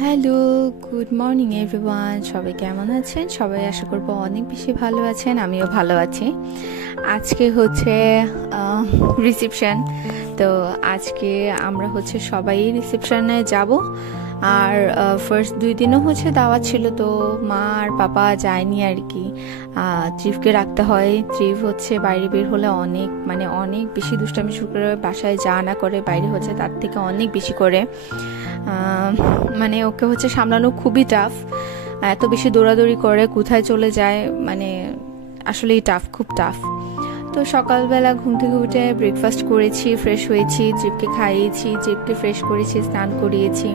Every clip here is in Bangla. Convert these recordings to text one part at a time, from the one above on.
Hello, good morning everyone. সবাই কেমন আছেন? সবাই আশা করব অনেক বেশি ভালো আছেন। আমিও ভালো আছি। আজকে হচ্ছে রিসেপশন। তো আজকে আমরা হচ্ছে সবাই রিসেপশনে যাব। আর ফার্স্ট 2 দিনও হচ্ছে দাওয়াত ছিল, তো মা আর পাপা যায়নি আর কি। ট্রিপকে রাখতে হয়। ট্রিপ হচ্ছে বাইরে বের হলে অনেক বেশি দুষ্টামি শুরু করে, বাসায় যা না করে বাইরে হচ্ছে তার থেকে অনেক বেশি করে। ওকে হচ্ছে সামলানো খুবই টাফ। এত বেশি দৌড়াদৌড়ি করে, কোথায় চলে যায়, আসলেই টাফ, খুব টাফ। তো সকালবেলা ঘুম থেকে উঠে ব্রেকফাস্ট করেছি, ফ্রেশ হয়েছি, ট্রিপকে খাইয়েছি, ট্রিপকে ফ্রেশ করেছি, স্নান করিয়েছি।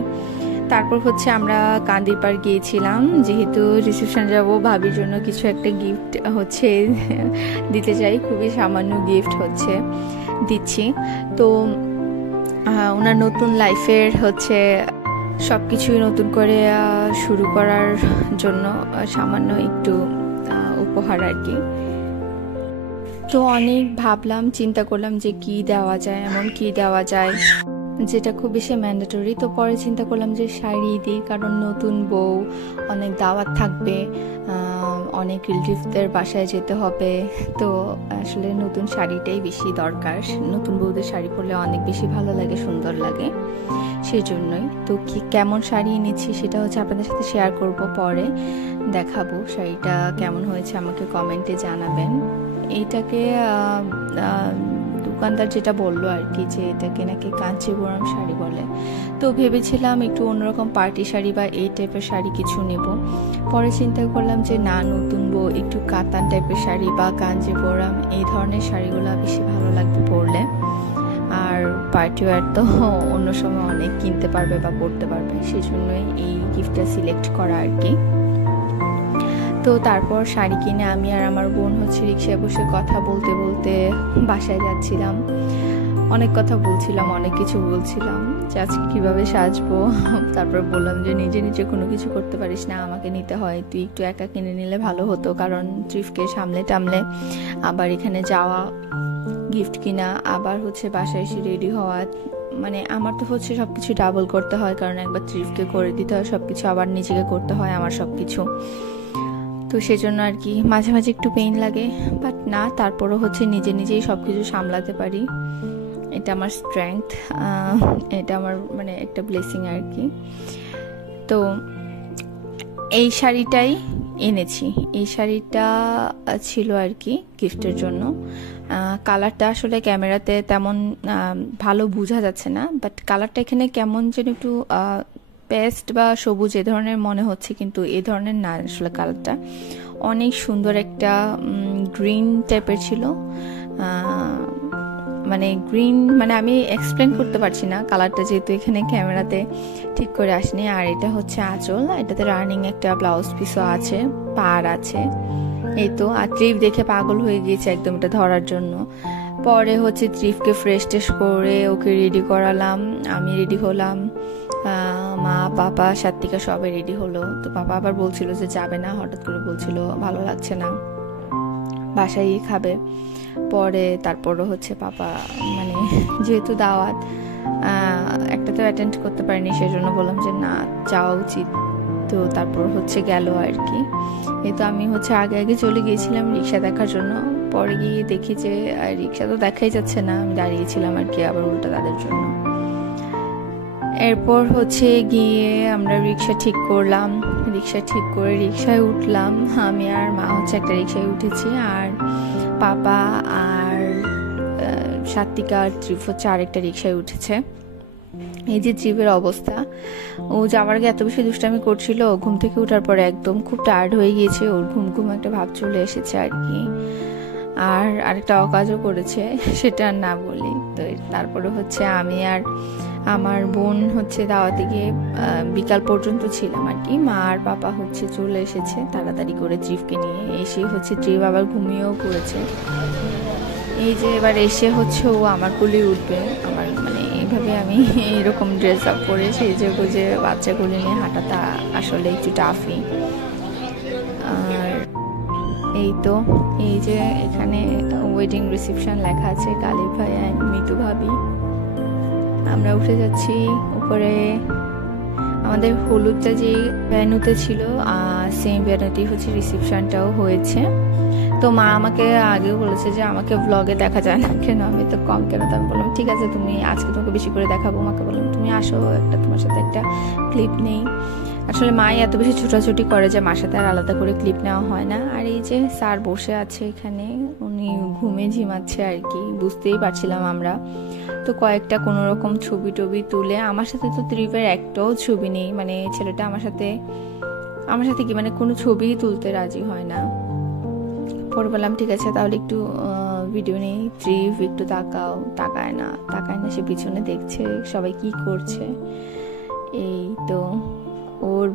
তারপর হচ্ছে আমরা কান্দিরপাড় গিয়েছিলাম, যেহেতু রিসেপশন যাব, ভাবির জন্য কিছু একটা গিফট হচ্ছে দিতে চাই। খুবই সামান্য গিফট হচ্ছে দিচ্ছি। তো ওনার নতুন লাইফের হচ্ছে সব কিছুই নতুন করে শুরু করার জন্য সামান্য একটু উপহার আর কি। তো অনেক ভাবলাম, চিন্তা করলাম যে কি দেওয়া যায়, এমন কি দেওয়া যায় যেটা খুব বেশি ম্যান্ডেটরি। তো পরে চিন্তা করলাম যে শাড়ি দিই, কারণ নতুন বউ, অনেক দাওয়াত থাকবে, অনেক রিলেটিভদের বাসায় যেতে হবে। তো আসলে নতুন শাড়িটাই বেশি দরকার। নতুন বউদের শাড়ি পরলে অনেক বেশি ভালো লাগে, সুন্দর লাগে, সেই জন্যই। তো কেমন শাড়ি এনেছি সেটা হচ্ছে আপনাদের সাথে শেয়ার করব, পরে দেখাবো শাড়িটা কেমন হয়েছে, আমাকে কমেন্টে জানাবেন। এইটাকে দোকানদার যেটা বললো আর কি, যে এটাকে নাকি কাঞ্চিপুরম শাড়ি বলে। তো ভেবেছিলাম একটু অন্যরকম পার্টি শাড়ি বা এই টাইপের শাড়ি কিছু নেব। পরে চিন্তা করলাম যে না, নতুন বউ একটু কাতান টাইপের শাড়ি বা কাঞ্চিপুরম এই ধরনের শাড়িগুলো বেশি ভালো লাগবে পরলে। আর পার্টি ওয়্যার তো অন্য সময় অনেক কিনতে পারবে বা পরতে পারবে, সেই জন্যই এই গিফটটা সিলেক্ট করা আর কি। তো তারপর শাড়ি কিনে আমি আর আমার বোন হচ্ছে রিক্সায় বসে কথা বলতে বলতে বাসায় যাচ্ছিলাম। অনেক কথা বলছিলাম, অনেক কিছু বলছিলাম যে আজকে কীভাবে সাজবো। তারপর বললাম যে নিজে নিজে কোনো কিছু করতে পারিস না, আমাকে নিতে হয়, তুই একটু একা কিনে নিলে ভালো হতো, কারণ ট্রিপকে সামলে টামলে আবার এখানে যাওয়া, গিফট কিনা, আবার হচ্ছে বাসায় এসে রেডি হওয়া, আমার তো হচ্ছে সব কিছু ডাবল করতে হয়, কারণ একবার ট্রিপকে করে দিতে হয় সব কিছু, আবার নিজেকে করতে হয় আমার সব কিছু। তো সেজন্য আর কি মাঝে মাঝে একটু পেইন লাগে, বাট না, তারপরও হচ্ছে নিজে নিজেই সব কিছু সামলাতে পারি। এটা আমার স্ট্রেংথ, এটা আমার একটা ব্লেসিং আর কি। তো এই শাড়িটাই এনেছি। এই শাড়িটা ছিল আর কি গিফটের জন্য। কালারটা আসলে ক্যামেরাতে তেমন ভালো বোঝা যাচ্ছে না, বাট কালারটা এখানে কেমন যেন একটু পেস্ট বা সবুজ এ ধরনের মনে হচ্ছে, কিন্তু এ ধরনের না। আসলে কালারটা অনেক সুন্দর, একটা গ্রিন টাইপের ছিল। গ্রিন, আমি এক্সপ্লেন করতে পারছি না কালারটা, যেহেতু এখানে ক্যামেরাতে ঠিক করে আসেনি। আর এটা হচ্ছে আঁচল, এটাতে রানিং একটা ব্লাউজ পিসও আছে, পাড় আছে। এই তো। আর ট্রিপ দেখে পাগল হয়ে গিয়েছে একদম এটা ধরার জন্য। পরে হচ্ছে ট্রিপকে ফ্রেশ ট্রেশ করে ওকে রেডি করালাম, আমি রেডি হলাম, মা পাপা সাত্বিকা সবাই রেডি হলো। তো পাপা আবার বলছিল যে যাবে না, হঠাৎ করে বলছিল ভালো লাগছে না, বাসায় খাবে। পরে তারপরও হচ্ছে পাপা যেহেতু দাওয়াত একটা তো অ্যাটেন্ড করতে পারিনি, সেজন্য বললাম যে না, যাওয়া উচিত। তো তারপর হচ্ছে গেল আর কি। এই তো আমি হচ্ছে আগে আগে চলে গিয়েছিলাম রিক্সা দেখার জন্য। পরে গিয়ে দেখি যে রিক্সা তো দেখাই যাচ্ছে না, আমি দাঁড়িয়েছিলাম আর কি, আবার উল্টা তাদের জন্য। এরপর হচ্ছে গিয়ে আমরা রিক্সা ঠিক করলাম, রিক্সা ঠিক করে রিক্সায় উঠলাম। আমি আর মা হচ্ছে একটা রিক্সায় উঠেছি, আর পাপা আর সাত্বিকা আর ট্রিপ হচ্ছে আরেকটা রিক্সায় উঠেছে। এই যে ট্রিপের অবস্থা, ও যাওয়ার আগে এত বেশি দুষ্টামি করছিল, ঘুম থেকে ওঠার পরে একদম খুব টায়ার্ড হয়ে গিয়েছে, ওর ঘুম ঘুম একটা ভাব চলে এসেছে আর কি। আর আরেকটা অকাজও করেছে, সেটা না বলি। তো তারপরে হচ্ছে আমি আর আমার বোন হচ্ছে দাওয়াতে গিয়ে বিকাল পর্যন্ত ছিলাম আর কি। মা আর পাপা হচ্ছে চলে এসেছে তাড়াতাড়ি করে ট্রিপকে নিয়ে। এসে হচ্ছে ট্রিপ আবার ঘুমিয়েও পড়েছে। এই যে এবার এসে হচ্ছে ও আমার কোলে উঠবে, আমার এইভাবে আমি এরকম ড্রেস আপ করে সেই যে বুঝে বাচ্চা কোলে নিয়ে হাঁটাটা আসলে একটু টাফই। আর এই তো, এই যে এখানে ওয়েডিং রিসেপশন লেখা আছে, গালিব ভাই অ্যান্ড মিতু ভাবি। আমরা উঠে যাচ্ছি উপরে। আমাদের হলুদটা যে ভেন্যুতে ছিল সেম ভেন্যুতেই হচ্ছে রিসেপশনটাও হয়েছে। তো মা আমাকে আগেও বলেছে যে আমাকে ব্লগে দেখা যায় না কেন, আমি তো কম কেন। তো আমি বললাম ঠিক আছে, তুমি আজকে তোমাকে বেশি করে দেখাবো। মাকে বললাম তুমি আসো, একটা তোমার সাথে একটা ক্লিপ নেই। আসলে মাই এত বেশি ছুটাছুটি করে যে মার সাথে আর আলাদা করে ক্লিপ নেওয়া হয় না। আর এই যে স্যার বসে আছে এখানে, উনি ঘুমে ঝিমাচ্ছে আর কি, বুঝতেই পারছিলাম আমরা। তো কয়েকটা কোনো রকম ছবি টবি তুলে, আমার সাথে তো ত্রিপের একটাও ছবি নেই, মানে ছেলেটা আমার সাথে কি মানে কোনো ছবিই তুলতে রাজি হয় না। পরে বললাম ঠিক আছে তাহলে একটু ভিডিও নেই, ত্রিপ একটু তাকায় না, সে পিছনে দেখছে সবাই কি করছে। এই তো ওর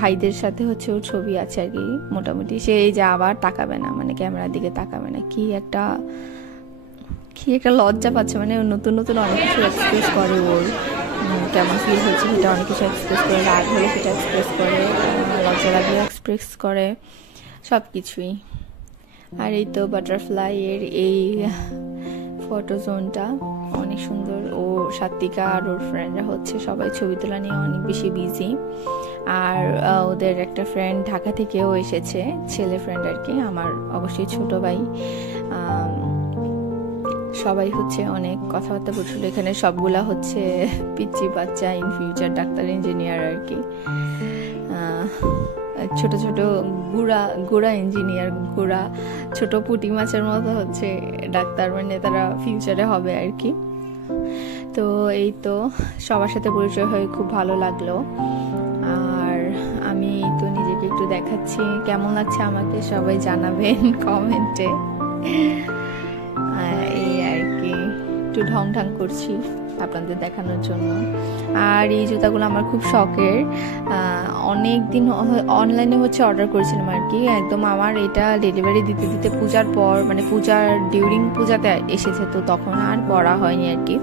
ভাইদের সাথে হচ্ছে ওর ছবি আছে আর কি মোটামুটি। সে এই যে আবার তাকাবে না, মানে ক্যামেরার দিকে তাকাবে না, কি একটা লজ্জা পাচ্ছে। মানে নতুন নতুন অনেক কিছু এক্সপ্রেস করে, ওর কেমন ফিল হচ্ছে সেটা অনেক কিছু এক্সপ্রেস করে, রাগ হলে সেটা এক্সপ্রেস করে, লজ্জা লাগলে এক্সপ্রেস করে, সব কিছুই। আর এই তো বাটারফ্লাই এর এই ফটো জোনটা অনেক সুন্দর। ও সাত্বিকা আর ওর ফ্রেন্ডরা হচ্ছে সবাই ছবি তোলা নিয়ে অনেক বেশি বিজি। আর ওদের একটা ফ্রেন্ড ঢাকা থেকেও এসেছে, ছেলে ফ্রেন্ড আর কি, আমার অবশ্যই ছোট ভাই। সবাই হচ্ছে অনেক কথাবার্তা বলছিল এখানে, সবগুলা হচ্ছে পিচ্চি বাচ্চা, ইন ফিউচার ডাক্তার ইঞ্জিনিয়ার আর কি। ছোট ছোট গুড়া ইঞ্জিনিয়ার, ছোট পুঁটি মাছের মতো হচ্ছে ডাক্তার, মানে তারা ফিউচারে হবে আর কি। তো এই তো সবার সাথে পরিচয় হয়ে খুব ভালো লাগলো। আর আমি তো নিজেকে একটু দেখাচ্ছি, কেমন লাগছে আমাকে সবাই জানাবেন কমেন্টে। এই আর কি একটু ঢং করছি আপনাদের দেখানোর জন্য। আর এই জুতাগুলো আমার খুব শখের, অনেক দিন অনলাইনে হচ্ছে অর্ডার করেছিলাম আর কি। একদম আমার এটা ডেলিভারি দিতে পূজার পর, মানে ডিউরিং পূজাতে এসেছে, তো তখন আর পরা হয়নি আর কি।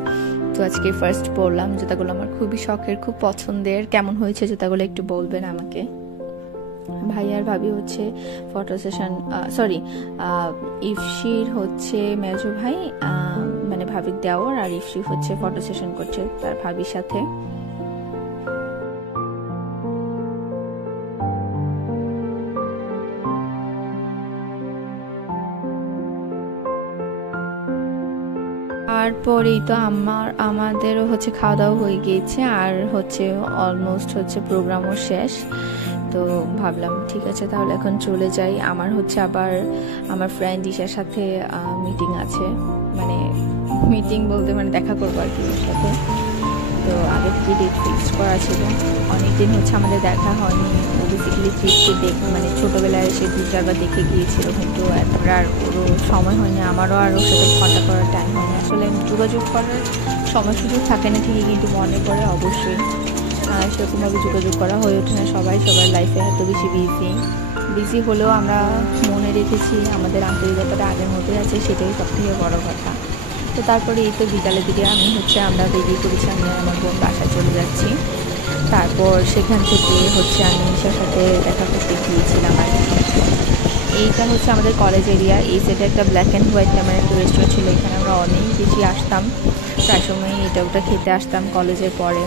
তো আজকে ফার্স্ট পরলাম। জুতাগুলো আমার খুবই শখের, খুব পছন্দের। কেমন হয়েছে জুতাগুলো একটু বলবেন আমাকে। ভাই আর ভাবি হচ্ছে ফটো সেশন, ইফশির হচ্ছে মেজো ভাই, মানে ভাবির দেওয়ার, আর ইফশি হচ্ছে ফটো সেশন করছে তার ভাবির সাথে। তারপরেই তো আমাদেরও হচ্ছে খাওয়া দাওয়া হয়ে গিয়েছে, আর হচ্ছে অলমোস্ট হচ্ছে প্রোগ্রামও শেষ। তো ভাবলাম ঠিক আছে তাহলে এখন চলে যাই। আমার হচ্ছে আবার আমার ফ্রেন্ড ইশার সাথে মিটিং আছে, মানে মিটিং বলতে মানে দেখা করবো আর কি ওর সাথে। তো আগে থেকে ডেট ফিক্সড করা ছিল, অনেকদিন হচ্ছে আমাদের দেখা হয়নি। ও বেসিক্যালি ট্রিপকে মানে ছোটোবেলায় এসে 2-4বার দেখে গিয়েছিল, কিন্তু এখন আর ওরও সময় হয়নি, আমারও আর ওর সাথে কন্ট্যাক্ট করার টাইম হয়নি। আসলে যোগাযোগ করার সময় সুযোগ থাকে না ঠিকই, কিন্তু মনে পড়ে অবশ্যই। সেরকমভাবে যোগাযোগ করা হয়ে ওঠে না, সবার লাইফে এত বেশি বিজি হলেও আমরা মনে রেখেছি, আমাদের আন্তরিকতাটা আগের মতোই আছে, সেটাই সব থেকে বড়ো কথা। তো তারপরে এই তো বিকালের দিকে আমরা রেডি করেছি, আমি আর আমার বোন বাসায় চলে যাচ্ছি। তারপর সেখান থেকে হচ্ছে আমি ঈশার সাথে দেখা করতে গিয়েছিলাম আর কি। এইটা হচ্ছে আমাদের কলেজ এরিয়া, এই সাইডে একটা ব্ল্যাক অ্যান্ড হোয়াইট নামের একটা রেস্টুরেন্ট ছিল, এখানে আমরা অনেক বেশি আসতাম, প্রায় সময় এটা ওটা খেতে আসতাম কলেজের পরে।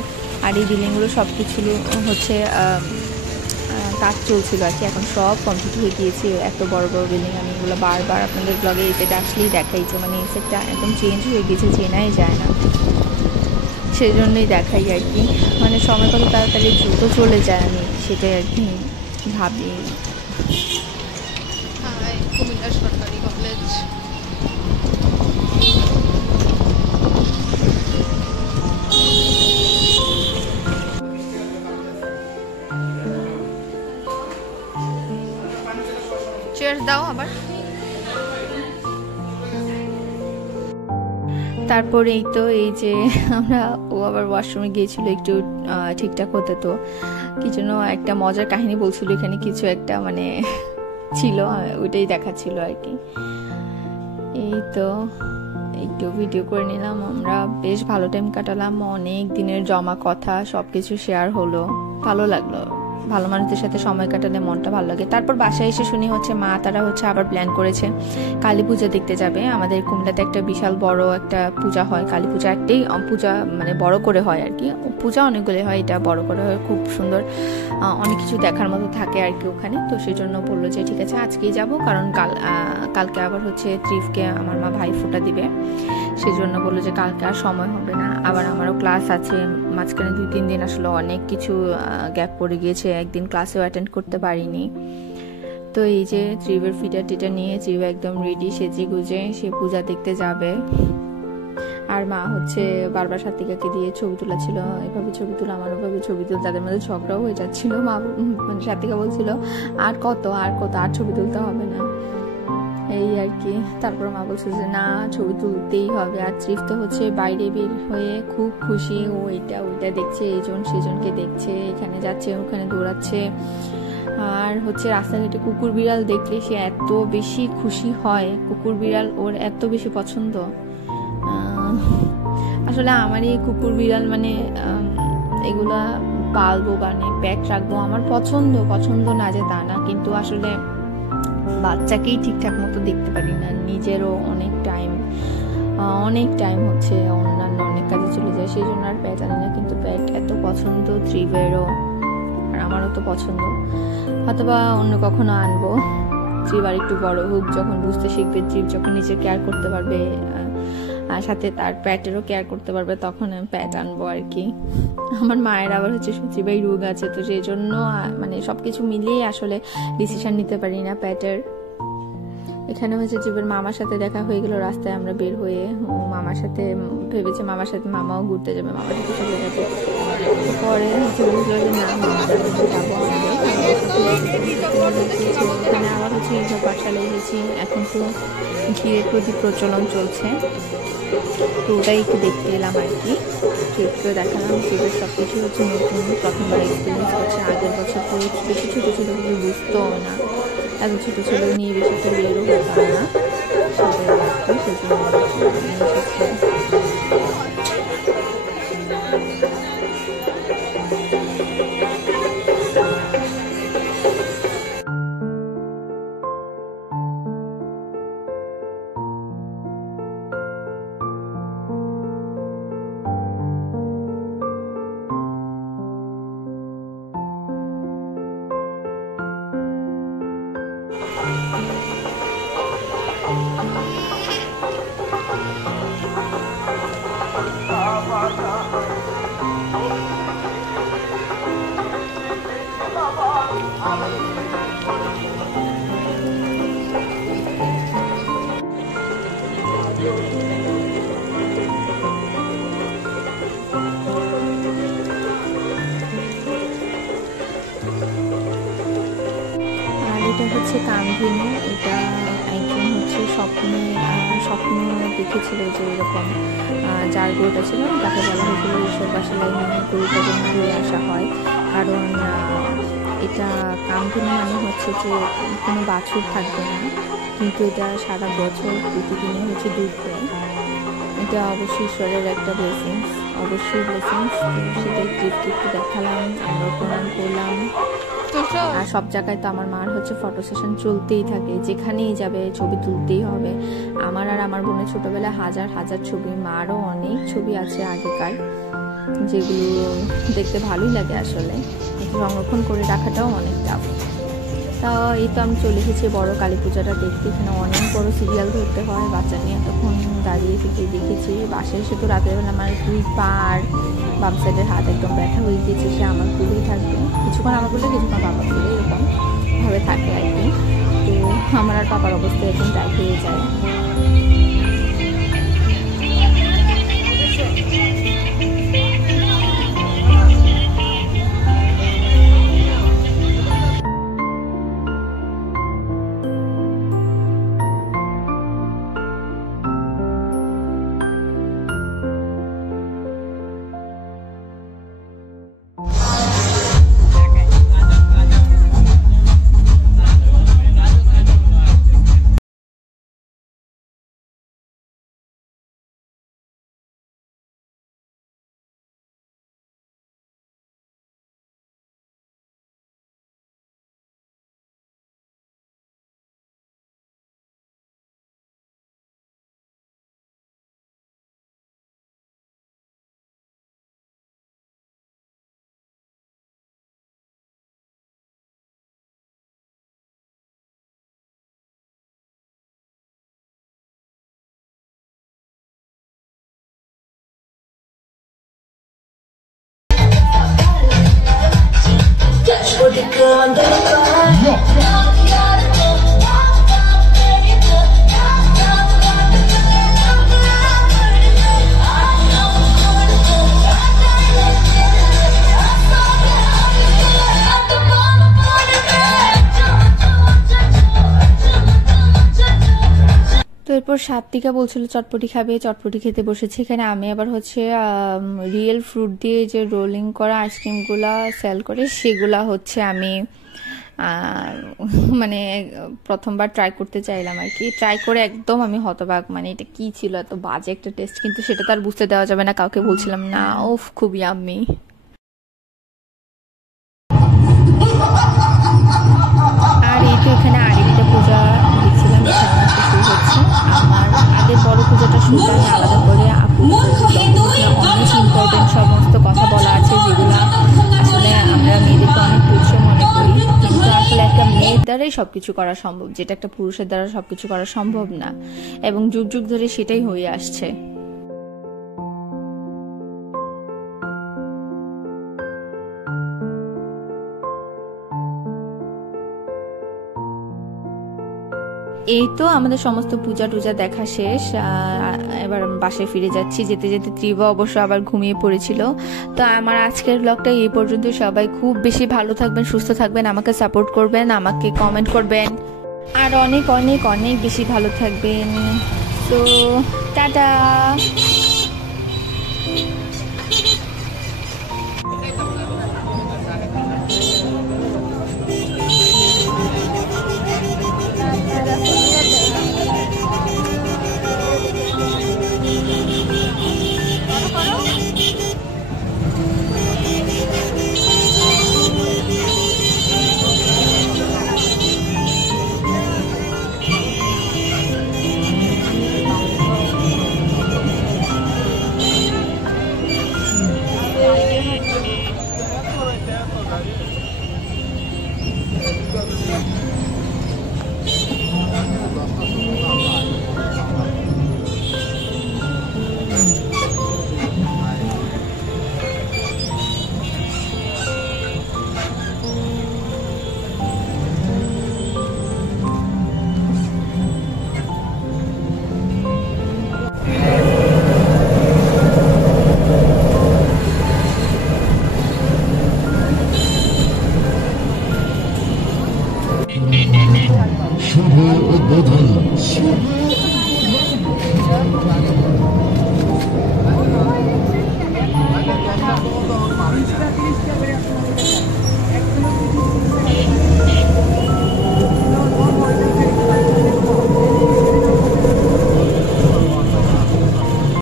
আর এই বিল্ডিংগুলো সব কিছু হচ্ছে কাজ চলছিল আর কি, এখন সব কমপ্লিট হয়ে গিয়েছে। এত বড় বিল্ডিং, আমি এগুলো বারবার আপনাদের ব্লগে এই সাইডে আসলেই দেখাইছে, মানে এই সাইডটা একদম চেঞ্জ হয়ে গেছে, চেনাই যায় না, সেই জন্যই দেখাই আর কি। মানে সময় কত তাড়াতাড়ি দ্রুত চলে যায়, আমি সেটাই আর কি ভাবি। কুমিল্লা সরকারি কলেজ। চেয়ার দাও আবার। তারপরে এই তো এই যে ও আবার ওয়াশরুমে গিয়েছিল একটু ঠিকঠাক হতে, তো কি যেন একটা মজার কাহিনী বলছিল এখানে, কিছু একটা মানে ছিল, ওইটাই দেখাচ্ছিল আর কি। এই তো একটু ভিডিও করে নিলাম, আমরা বেশ ভালো টাইম কাটালাম, অনেক দিনের জমা কথা সবকিছু শেয়ার হলো, ভালো লাগলো ভালো মানুষদের সাথে সময় কাটালে মনটা ভালো লাগে। তারপর বাসায় এসে শুনি হচ্ছে মা তারা হচ্ছে আবার প্ল্যান করেছে কালী পূজা দেখতে যাবে। আমাদের কুমিল্লাতে একটা বিশাল বড় একটা পূজা হয়, কালী পূজা একটাই পূজা, মানে বড় করে হয় আর কি, পূজা অনেকগুলো হয়, এটা বড় করে হয়, খুব সুন্দর, অনেক কিছু দেখার মতো থাকে আর কি ওখানে। তো সেই জন্য বললো যে ঠিক আছে আজকেই যাব, কারণ কালকে আবার হচ্ছে ত্রিফকে আমার মা ভাই ফোঁটা দিবে, সেই জন্য বললো যে কালকে আর সময় হবে না, আবার আমারও ক্লাস আছে মাঝখানে 2-3 দিন, আসলে অনেক কিছু গ্যাপ পড়ে গিয়েছে, একদিন ক্লাসেও অ্যাটেন্ড করতে পারিনি। তো এই যে ত্রিবের ফিটার টিটা নিয়ে ত্রিব একদম রেডি সেজে গুজে সে পূজা দেখতে যাবে। আর মা হচ্ছে বারবার সাত্বিকাকে দিয়ে ছবি তোলা ছিল, এভাবে ছবি তোলা আমার ওভাবে ছবি তুল, তাদের মধ্যে ঝগড়াও হয়ে যাচ্ছিল। মা মানে সাত্বিকা বলছিল আর কত আর ছবি তুলতে হবে না, এই আর কি। তারপর মা বলছে যে না ছবি তুলতেই হবে। আর ত্রিফ তো হচ্ছে বাইরে বের হয়ে খুব খুশি, ও এটা ওইটা দেখছে, এইজন সেজনকে দেখছে, এখানে যাচ্ছে ওখানে দৌড়াচ্ছে। আর হচ্ছে রাস্তাঘাটে কুকুর বিড়াল দেখলে সে এত বেশি খুশি হয়, কুকুর বিড়াল ওর এত বেশি পছন্দ। আসলে আমার এই কুকুর বিড়াল মানে এগুলা পালবো মানে প্যাট রাখবো আমার পছন্দ না যে তা না, কিন্তু আসলে বাচ্চাকেই ঠিকঠাক মতো দেখতে পারি না, নিজেরও অনেক টাইম হচ্ছে অন্যান্য অনেক কাজে চলে যায়, সেই জন্য আর প্যাট আনি না। কিন্তু প্যাট এত পছন্দ ত্রিবেরও, আর আমারও তো পছন্দ, হয়তোবা অন্য কখনো আনবো। ত্রিব আর একটু বড় হোক, যখন বুঝতে শিখবে, ত্রিব যখন নিজে কেয়ার করতে পারবে আর সাথে তার প্যাটেরও কেয়ার করতে পারবে, তখন আমি প্যাট আনবো আর কি। আমার মায়ের আবার হচ্ছে সচিবাই রোগ আছে, তো সেই জন্য মানে সবকিছু মিলিয়ে আসলে ডিসিশন নিতে পারি না প্যাটের। এখানে হচ্ছে জীবের মামার সাথে দেখা হয়ে গেল রাস্তায়, আমরা বের হয়ে মামার সাথে ভেবেছে মামার সাথে মামাও ঘুরতে যাবে, মামার সাথে চলে যাবে। পরে হচ্ছে বুঝলো যে না মামার সাথে যাবো এখানে। আবার হচ্ছে এইসব পাঠশালায় এসেছি, এখন তো ঘিরের প্রতি প্রচলন চলছে, তো ওটাই একটু দেখতে এলাম আর কি। ট্রিপকেও দেখালাম, ট্রিপের সব কিছু হচ্ছে নতুন, প্রথমবার এক্সপিরিয়েন্স করছে। আগের বছর তো বেশি ছোটো ছোটো কিছু বুঝতো না, এত ছোটো ছোটো নিয়ে বেশি একটা বেরও হতাম না, সেটাই আর কি, সেজন্য এটা হচ্ছে কামধেনু। এটা একজন হচ্ছে স্বপ্ন দেখেছিল যে এরকম যার গরুটা ছিল তাকে বলা হয়েছিল ঈশ্বর বাসায় নিয়ে গরুটা যেন ঘুরে আসা হয়, কারণ এটা কামধেনু মানে হচ্ছে যে কোনো বাছুর থাকবে না, কিন্তু এটা সারা বছর প্রতিদিনই হচ্ছে দুধ দেয়। এটা অবশ্যই ঈশ্বরের একটা ব্লেসিংস, সেটাই ট্রিপকে একটু দেখালাম, আমরা প্রণাম করলাম। আর সব জায়গায় তো আমার মার হচ্ছে ফটো সেশন চলতেই থাকে, যেখানেই যাবে ছবি তুলতেই হবে। আমার আর আমার বোনের ছোটবেলায় হাজার ছবি, মারও অনেক ছবি আছে আগেকার, যেগুলো দেখতে ভালোই লাগে, আসলে সংরক্ষণ করে রাখাটাও অনেক টাফ। তা এই তো আমি চলে এসেছি বড় কালী পূজাটা দেখতে, এখানে অনেক বড় সিরিয়াল ধরতে হয়, বাচ্চা নিয়ে এতক্ষণ দাঁড়িয়ে থেকে দেখেছি। বাসায় এসে তো রাতের বেলা আমার 2 পা আর বাম সাইডের হাত একদম ব্যথা হয়ে গিয়েছে, সে আমার কুলেই থাকবে, কিছুক্ষণ আমার কুলে কিছুক্ষণ বাবার কুলে, এরকম ভাবে থাকে আর কি। তো আমার আর পাপার অবস্থা এখন টাইট হয়ে যায়। তারপর সাত্বিকা বলছিল চটপটি খাবে, চটপটি খেতে বসেছে। এখানে আমি আবার হচ্ছে রিয়েল ফ্রুট দিয়ে যে রোলিং করা আইসক্রিমগুলা সেল করে সেগুলা হচ্ছে আমি মানে প্রথমবার ট্রাই করতে চাইলাম আর কি। ট্রাই করে একদম আমি হতবাক, মানে এটা কি ছিল, এত বাজে একটা টেস্ট, কিন্তু সেটা তো আর বুঝতে দেওয়া যাবে না, কাউকে বলছিলাম না। ওফ, খুব ইয়াম্মি। আর এই তো এখানে আরেকটা পূজা দেখছিলাম, এখানে একটা শুরু হচ্ছে। আমার আগের বড় পূজাটা শুরুতে আমি আলাদা করে আপু অনেক ইম্পর্টেন্ট সমস্ত কথা বলা আছে, যেগুলো আসলে আমরা মেয়েদেরকে অনেক তুচ্ছ মনে করি, কিন্তু আসলে একটা মেয়ের দ্বারাই সবকিছু করা সম্ভব, যেটা একটা পুরুষের দ্বারা সবকিছু করা সম্ভব না, এবং যুগ যুগ ধরে সেটাই হয়ে আসছে। এই তো আমাদের সমস্ত পূজা টুজা দেখা শেষ। এবার আমি বাসায় ফিরে যাচ্ছি। যেতে যেতে ত্রিবা অবশ্য আবার ঘুমিয়ে পড়েছিল। তো আমার আজকের ব্লগটা এই পর্যন্ত। সবাই খুব বেশি ভালো থাকবেন, সুস্থ থাকবেন, আমাকে সাপোর্ট করবেন, আমাকে কমেন্ট করবেন, আর অনেক অনেক অনেক বেশি ভালো থাকবেন। তো টাটা। শুভ উদ্বোধন।